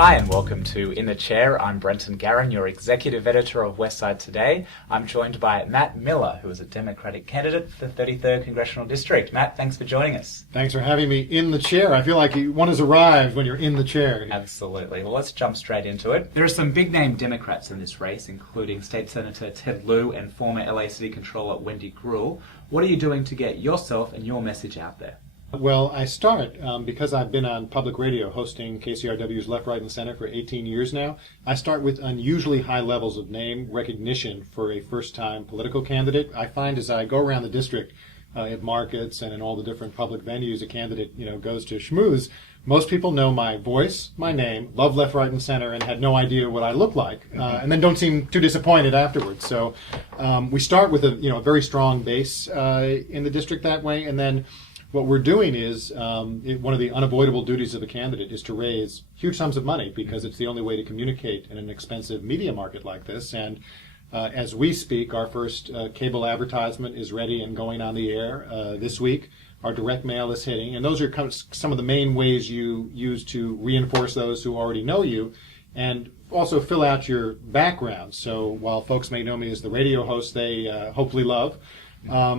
Hi and welcome to In the Chair. I'm Brenton, Garen, your executive editor of Westside today. I'm joined by Matt Miller, who is a Democratic candidate for the 33rd Congressional District. Matt, thanks for joining us. Thanks for having me in the chair. I feel like one has arrived when you're in the chair. Absolutely. Well, let's jump straight into it. There are some big-name Democrats in this race, including State Senator Ted Lieu and former LA City Controller Wendy Gruhl. What are you doing to get yourself and your message out there? Well, I start because I've been on public radio hosting KCRW's Left, Right, and Center for 18 years now. I start with unusually high levels of name recognition for a first-time political candidate. I find as I go around the district at markets and in all the different public venues a candidate goes to schmooze, most people know my voice, my name, love Left, Right, and Center, and had no idea what I look like, and then don't seem too disappointed afterwards. So we start with a very strong base in the district that way, and then what we're doing is, one of the unavoidable duties of a candidate is to raise huge sums of money because it's the only way to communicate in an expensive media market like this. And as we speak, our first cable advertisement is ready and going on the air this week. Our direct mail is hitting. And those are kind of some of the main ways you use to reinforce those who already know you and also fill out your background. So while folks may know me as the radio host they hopefully love,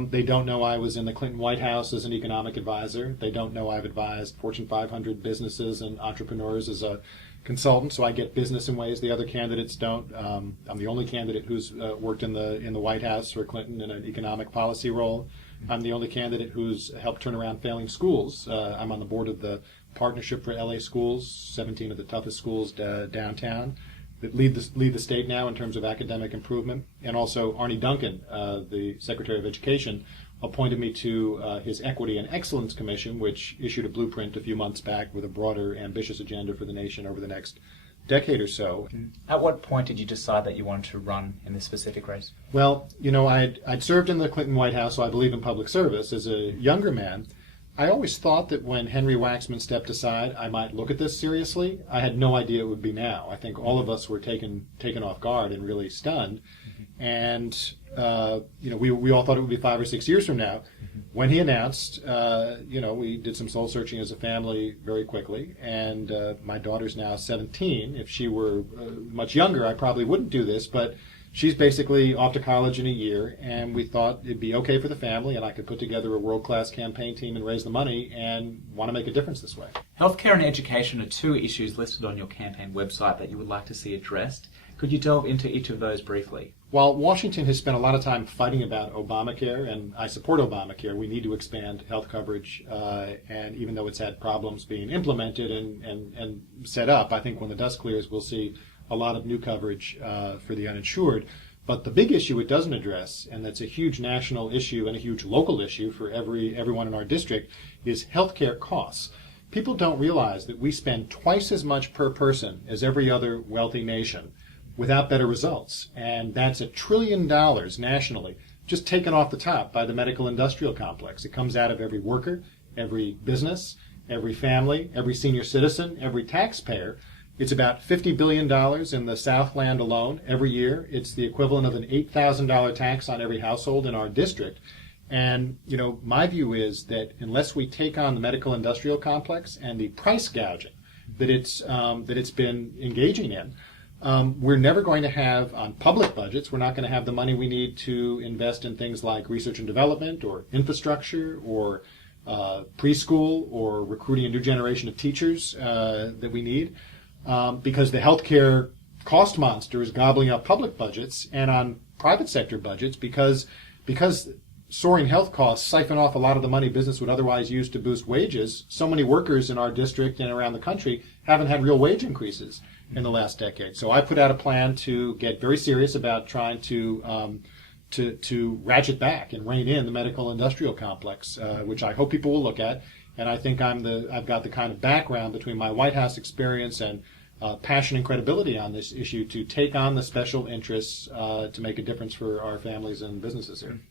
they don't know I was in the Clinton White House as an economic advisor. They don't know I've advised Fortune 500 businesses and entrepreneurs as a consultant, so I get business in ways the other candidates don't. I'm the only candidate who's worked in the White House for Clinton in an economic policy role. I'm the only candidate who's helped turn around failing schools. I'm on the board of the Partnership for LA Schools, 17 of the toughest schools downtown, that lead the state now in terms of academic improvement. And also Arnie Duncan, the Secretary of Education, appointed me to his Equity and Excellence Commission, which issued a blueprint a few months back with a broader, ambitious agenda for the nation over the next decade or so. At what point did you decide that you wanted to run in this specific race? Well, I'd served in the Clinton White House, so I believe in public service. As a younger man, I always thought that when Henry Waxman stepped aside, I might look at this seriously. I had no idea it would be now. I think all of us were taken off guard and really stunned. And, we all thought it would be 5 or 6 years from now. When he announced, we did some soul searching as a family very quickly. And my daughter's now 17. If she were much younger, I probably wouldn't do this. But she's basically off to college in a year, and we thought it'd be okay for the family, and I could put together a world-class campaign team and raise the money and want to make a difference this way. Healthcare and education are two issues listed on your campaign website that you would like to see addressed. Could you delve into each of those briefly? While Washington has spent a lot of time fighting about Obamacare, and I support Obamacare, we need to expand health coverage, and even though it's had problems being implemented and set up, I think when the dust clears we'll see a lot of new coverage for the uninsured. But the big issue it doesn't address, and that's a huge national issue and a huge local issue for everyone in our district, is healthcare costs. People don't realize that we spend twice as much per person as every other wealthy nation without better results. And that's $1 trillion nationally, just taken off the top by the medical industrial complex. It comes out of every worker, every business, every family, every senior citizen, every taxpayer. It's about $50 billion in the Southland alone every year. It's the equivalent of an $8,000 tax on every household in our district. And, my view is that unless we take on the medical industrial complex and the price gouging that it's been engaging in, we're never going to have, on public budgets, we're not going to have the money we need to invest in things like research and development or infrastructure or preschool or recruiting a new generation of teachers that we need. Because the healthcare cost monster is gobbling up public budgets and on private sector budgets because soaring health costs siphon off a lot of the money business would otherwise use to boost wages. So many workers in our district and around the country haven't had real wage increases in the last decade. So I put out a plan to get very serious about trying to ratchet back and rein in the medical industrial complex, which I hope people will look at. And I think I've got the kind of background between my White House experience and passion and credibility on this issue to take on the special interests to make a difference for our families and businesses here.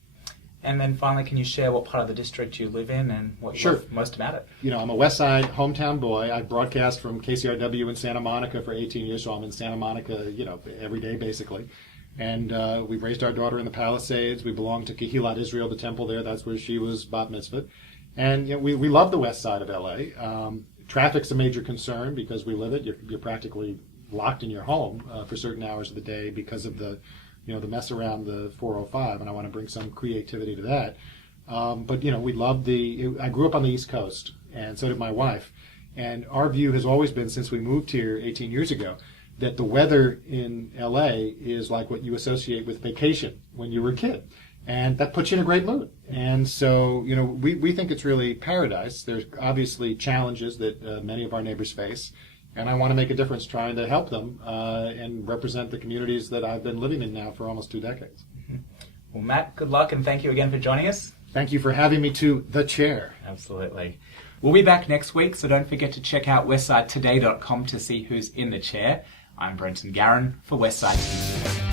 And then finally, can you share what part of the district you live in and what you love most about it? I'm a Westside hometown boy. I broadcast from KCRW in Santa Monica for 18 years, so I'm in Santa Monica, every day basically. And we've raised our daughter in the Palisades. We belong to Kehilat Israel, the temple there. That's where she was bat mitzvahed. And we love the west side of LA. Traffic's a major concern because we live it. You're practically locked in your home for certain hours of the day because of the mess around the 405, and I want to bring some creativity to that. But we love I grew up on the East Coast, and so did my wife. And our view has always been, since we moved here 18 years ago, that the weather in LA is like what you associate with vacation when you were a kid. And that puts you in a great mood. And so, we think it's really paradise. There's obviously challenges that many of our neighbors face. And I want to make a difference trying to help them and represent the communities that I've been living in now for almost 2 decades. Well, Matt, good luck, and thank you again for joining us. Thank you for having me to the chair. Absolutely. We'll be back next week, so don't forget to check out westsidetoday.com to see who's in the chair. I'm Brenton Garen for Westside TV.